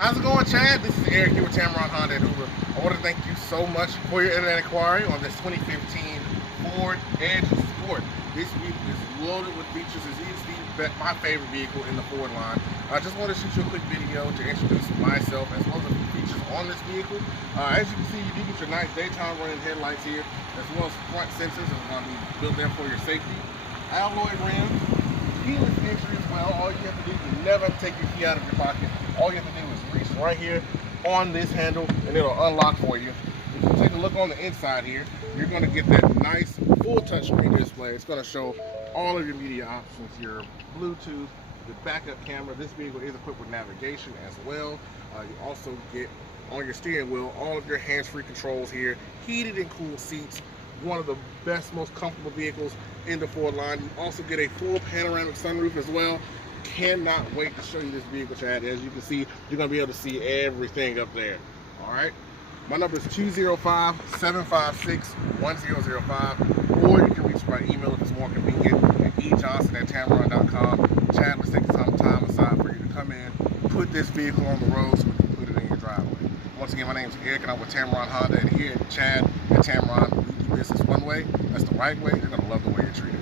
How's it going, Chad? This is Eric here with Tameron Honda at Hoover. I want to thank you so much for your internet inquiry on this 2015 Ford Edge Sport. This vehicle is loaded with features. It's easily my favorite vehicle in the Ford line. I just want to shoot you a quick video to introduce myself as well as the features on this vehicle. As you can see, you do get your nice daytime running headlights here, as well as front sensors that are going to be built in for your safety. Alloy rims, keyless entry as well. All you have to do is never take your key out of your pocket. All you have to do is reach right here on this handle and it'll unlock for you. If you take a look on the inside here, you're going to get that nice full touchscreen display. It's going to show all of your media options, your Bluetooth, the backup camera. This vehicle is equipped with navigation as well. You also get on your steering wheel all of your hands-free controls here, heated and cooled seats. One of the best, most comfortable vehicles in the Ford line. You also get a full panoramic sunroof as well. Cannot wait to show you this vehicle, Chad. As you can see, you're going to be able to see everything up there. All right. My number is 205-756-1005, or you can reach by email if it's more convenient at ejohnson@tameron.com. Chad, let's take some time aside for you to come in, put this vehicle on the road so we can put it in your driveway. Once again, my name is Eric and I'm with Tameron Honda, and here, Chad at Tameron, we do business one way. That's the right way. You're going to love the way you're treated.